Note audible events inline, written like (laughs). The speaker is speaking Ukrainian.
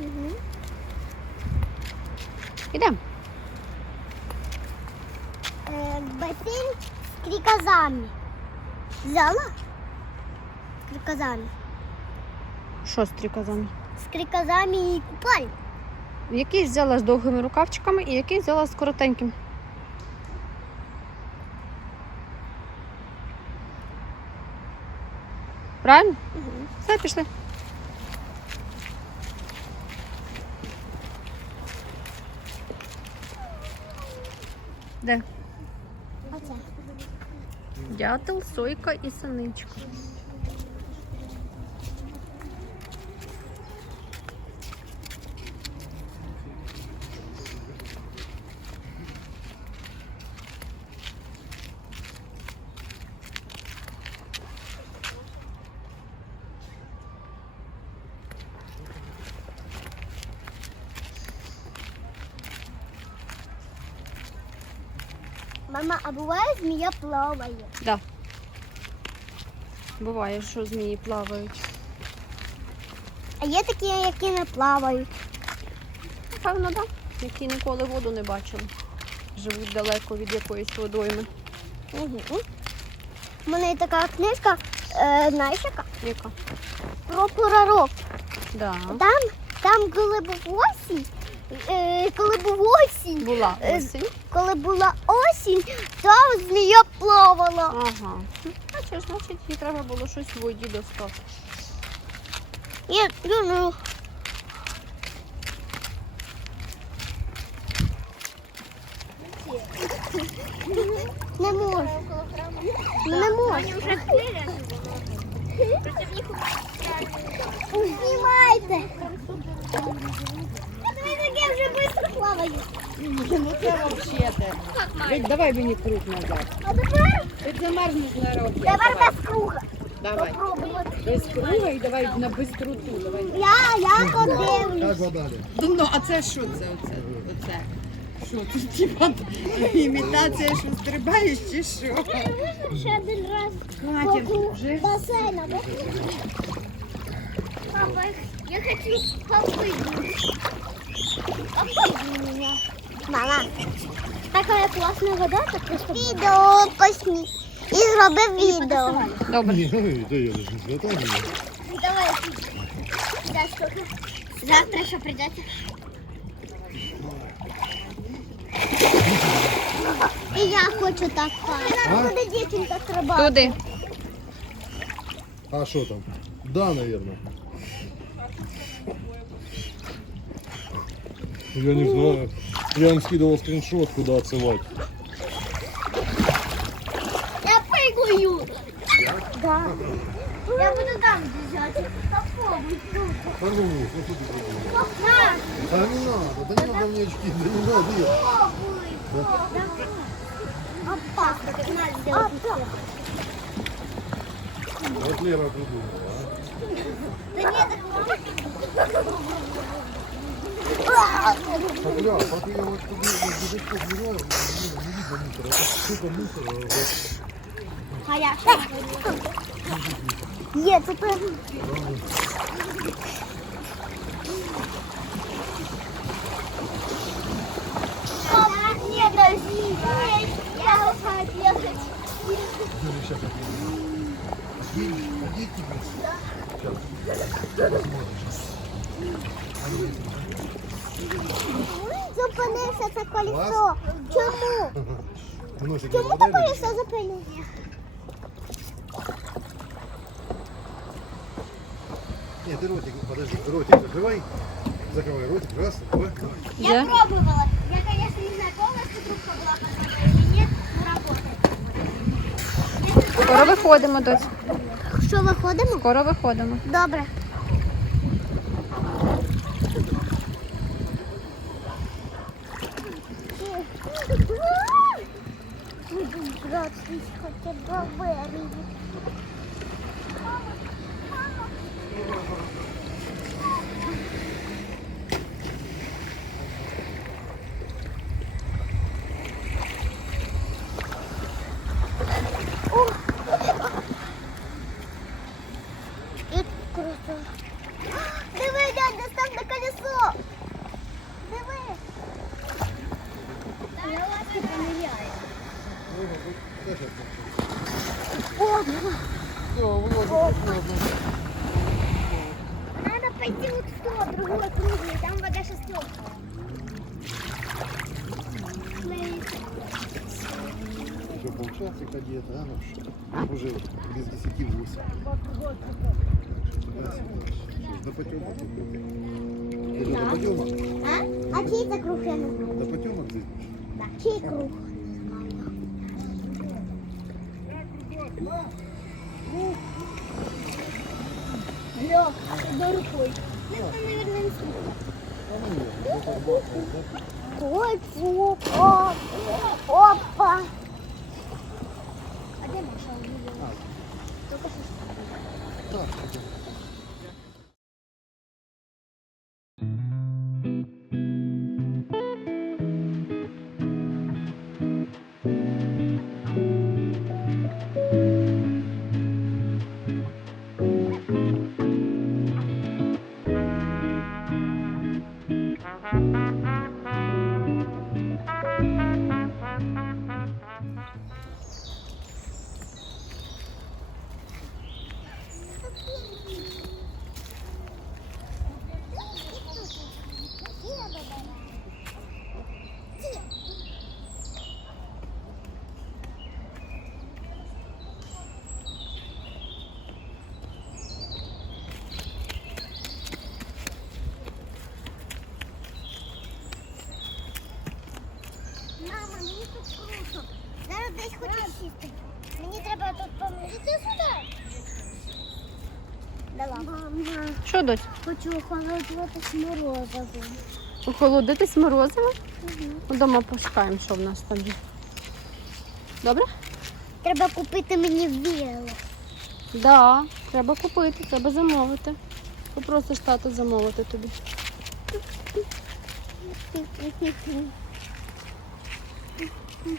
Угу. Ідемо. Е, басейн з крикозами. Взяла? З крикозами. Що з трикозами? З крикозами і купальник. Який взяла з довгими рукавчиками і який взяла з коротеньким. Правильно? Угу. Все, пішли. Де? Оце. Дятел, сойка і синичка. Мама, а буває змія плаває. Да. Буває, що змії плавають. А є такі, які не плавають. Напевно, так. Які ніколи воду не бачили. Живуть далеко від якоїсь водойми. Угу. У мене є така книжка, е, знаєш яка? Яка? Про пророк. Да. Там, там коли був осінь, е, коли був осінь, Була Е, осінь. коли була осінь, там змія плавала. Ага. Бачиш, значить, їй треба було щось в воді достати. Я люблю. Не можу. Не можу. Знімайте. Я вже швидко плаваю. Ну це вообще-то. Ведь давай мені круг назад. А тепер, Ти замерзнеш на роботі. тепер без круга. Давай. Попробувати. Без круга і давай на бистроту. Давай. Я, я подивлюсь. Как вода? Ну, а це що це? Оце? Оце? Що тут типа імітація, що стрибаєш чи що? Ще один раз. Катя, Вокруг вже бассейна. да? Папа, я хочу попрыгнуть. Мама, такая классная вода, так просто... Відео посні. І зробив відео. Добре. Не, да я даже не знаю. Давай. Да, сколько? Завтра що придете? І я хочу так. А? Буде дівчинка стрибати. Туди. А что там? Да, наверное. Я не знаю. Я вам скидывал скриншот, куда отсылать. Я прыгаю. Да. Я буду там держать. Попробуй. Да ну, что ты? На, Да не надо, да не надо мне очки, да не надо. я. попробуй. Опасно, как надо сделать. Вот Лера придумала. Да нет, А А я? Є, тут Нет, подожди. Я хочу ехать. Сейчас Одеть тебе? Зупинився це колесо. Чому? (laughs) Носик Чому не це подай колесо зупинився? Нет, ты ротик, подожди, ротик закрывай. Закрывай ротик, раз, два, давай. Я Є? пробовала. Я, конечно, не знаю, полностью трубка была подкрыта или нет, но работает. Скоро виходимо, доць. Що, виходимо? Скоро виходимо. Добре. Patrz, choć to dobry. Все, Володя, пішли. Надо пойти вот в то, другой круглый, там вода теплая. Что, полчасика где-то, а? Ну? Уже без 10 8. До потема Или до потема? А? А чей это круг, я не знаю. До потема здесь? Да. Чей круг? Лёг, до рукой. Ну, это, наверное, инструмент. А ну нет, это работает, да? Ой, фу, оп, опа. Тут круто. Зараз десь хочу сісти. Мені треба тут помити сюди. Дала. Мама, Що, дось? хочу охолоджуватись морозивом. Охолодитись морозиво? Вдома пошукаємо, що в нас там є. Добре? Треба купити мені віло. Да, треба купити, треба замовити. Попросиш тата замовити тобі. (laughs) Mm.